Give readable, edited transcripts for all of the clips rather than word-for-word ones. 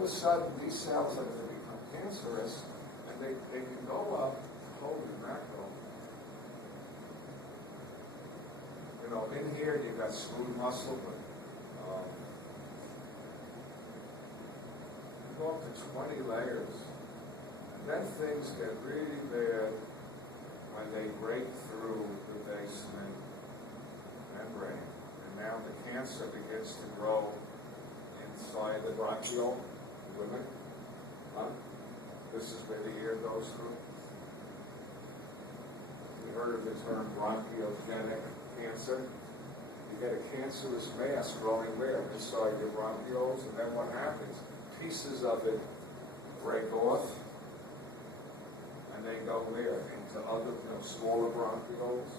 of a sudden, these cells are going to become cancerous, and they can go up, holy mackerel. You know, in here you got smooth muscle, but you go up to 20 layers. And then things get really bad when they break through the basement membrane. And now the cancer begins to grow inside the bronchiole. Women, huh? This is where the air goes through. You heard of the term bronchiogenic cancer? You get a cancerous mass growing where? Inside your bronchioles, and then what happens? Pieces of it break off, and they go where? Into other, smaller bronchioles.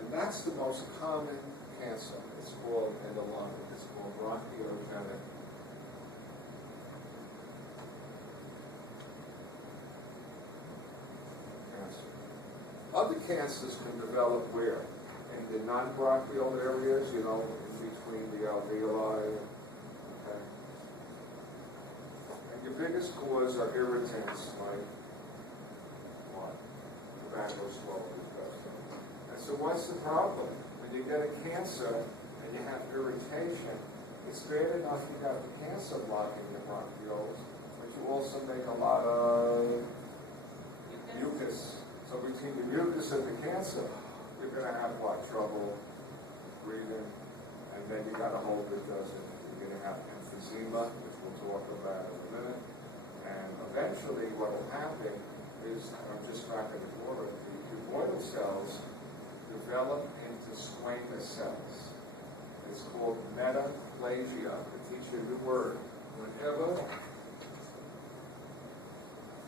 And that's the most common cancer. It's called in the lung. It's called bronchiogenic. Other cancers can develop where? In the non-bronchial areas, in between the alveoli. Okay. And your biggest cause are irritants like what? Tobacco smoke. And so what's the problem? When you get a cancer and you have irritation, it's bad enough you got the cancer blocking the bronchioles, but you also make a lot of mucus. So between the mucus and the cancer, you're going to have trouble breathing, and then you got a whole bit dozen. You're going to have emphysema, which we'll talk about in a minute, and eventually what will happen is, I'm just cracking the water, the royal cells develop into squamous cells. It's called metaplasia. To teach you a new word. Whenever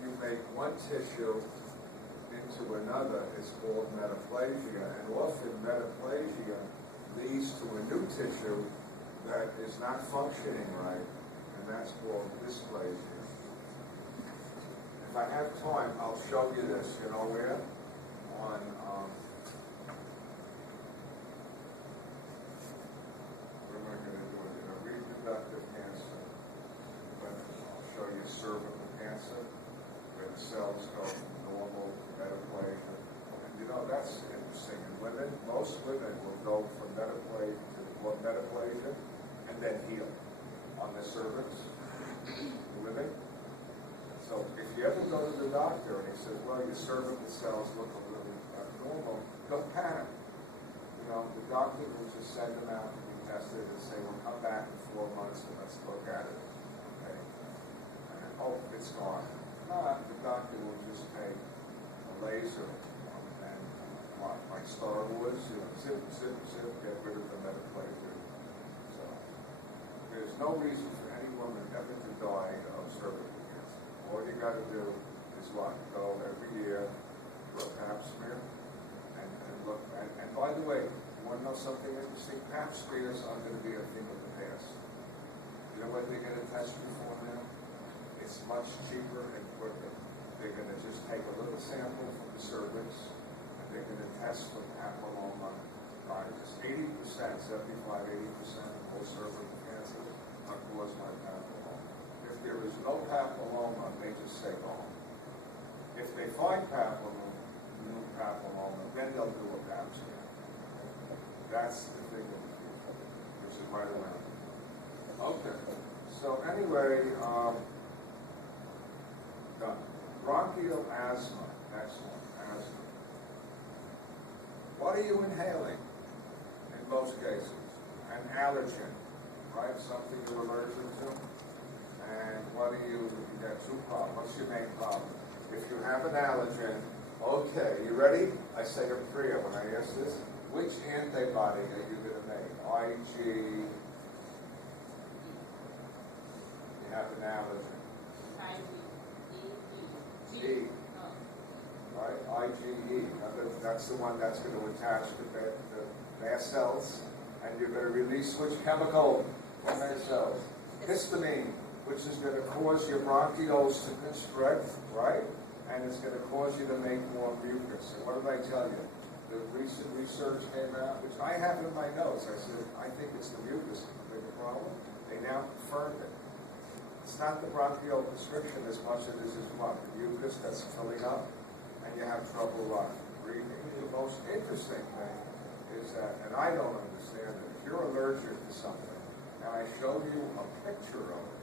you make one tissue into another, it's called metaplasia, and often metaplasia leads to a new tissue that is not functioning right, and that's called dysplasia. If I have time, I'll show you this. You know where? On what am I going to do? Reproductive cancer. But I'll show you cervical cancer, where the cells go from normal to metaplasia. And that's interesting. In women, most women will go from metaplasia to metaplasia and then heal on the cervix. Women. So if you ever go to the doctor and he says, well, your cervical cells look a little abnormal, don't panic. The doctor will just send them out to be tested and say, well, come back in 4 months and let's look at it. Okay? And, it's gone. Not, the doctor will just take a laser and like Star Wars, zip, get rid of the metaplasia. So there's no reason for any woman ever to die of cervical cancer. All you got to do is what? Go every year for a pap smear and look. And by the way, you want to know something interesting? Pap smears are going to be a thing of the past. You know what they're going to test you for now? It's much cheaper and quicker. They're going to just take a little sample from the cervix, and they're going to test for papilloma virus. 80%, 75-80% of all cervical cancers are caused by papilloma. If there is no papilloma, they just say go home. If they find papilloma, then they'll do a pap smear. That's the thing of the future, which is right around. Okay. So anyway, done. Bronchial asthma. Next one, asthma. What are you inhaling in most cases? An allergen, right? Something you're allergic to. And what do you got two problems. What's your main problem? If you have an allergen, okay, you ready? I say a prayer when I ask this. Which antibody are you going to make? IG. You have an allergen. G. Right? IgE. That's the one that's going to attach to the mast cells. And you're going to release which chemical from mast cells? Histamine, which is going to cause your bronchioles to constrict, right? And it's going to cause you to make more mucus. And what did I tell you? The recent research came out, which I have in my notes. I said, I think it's the mucus that's the bigger problem. They now confirmed it. It's not the bronchial constriction as much as it is what? The mucus that's filling up, and you have trouble breathing. The most interesting thing is that, and I don't understand it, if you're allergic to something, and I show you a picture of it,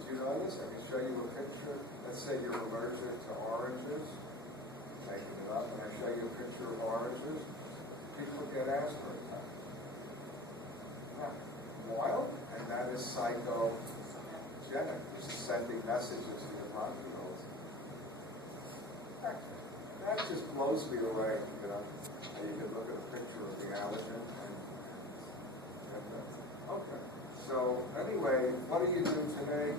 did you know this? I can show you a picture. Let's say you're allergic to oranges, making it up, and I show you a picture of oranges, people get asthma attack. Wild, and that is psychogenic. It's sending messages to the bronchioles. That just blows me away, you know. You can look at a picture of the allergen okay. So anyway, what do you do today?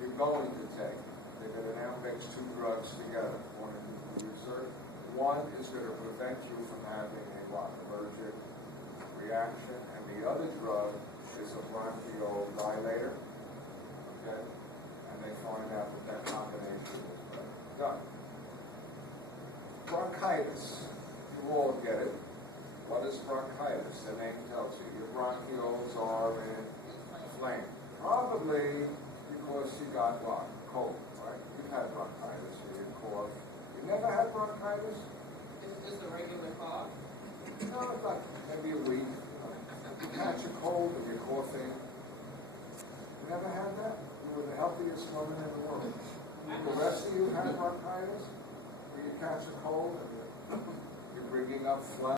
You're going to take. They're going to now mix two drugs together, according to the research. One is going to prevent you from having a allergic reaction, and the other drug is a bronchial dilator. Okay? And they find out that combination is done. Bronchitis. You all get it. What is bronchitis? The name tells you. Your bronchioles are inflamed. Probably because you got what? Cold, right? You've had bronchitis, you cough. You never had bronchitis? It's just a regular cough. No, it's like maybe a week. You catch a cold and you're coughing. You never had that? You were the healthiest woman in the world. The rest of you had bronchitis? Where you catch a cold and you're bringing up phlegm?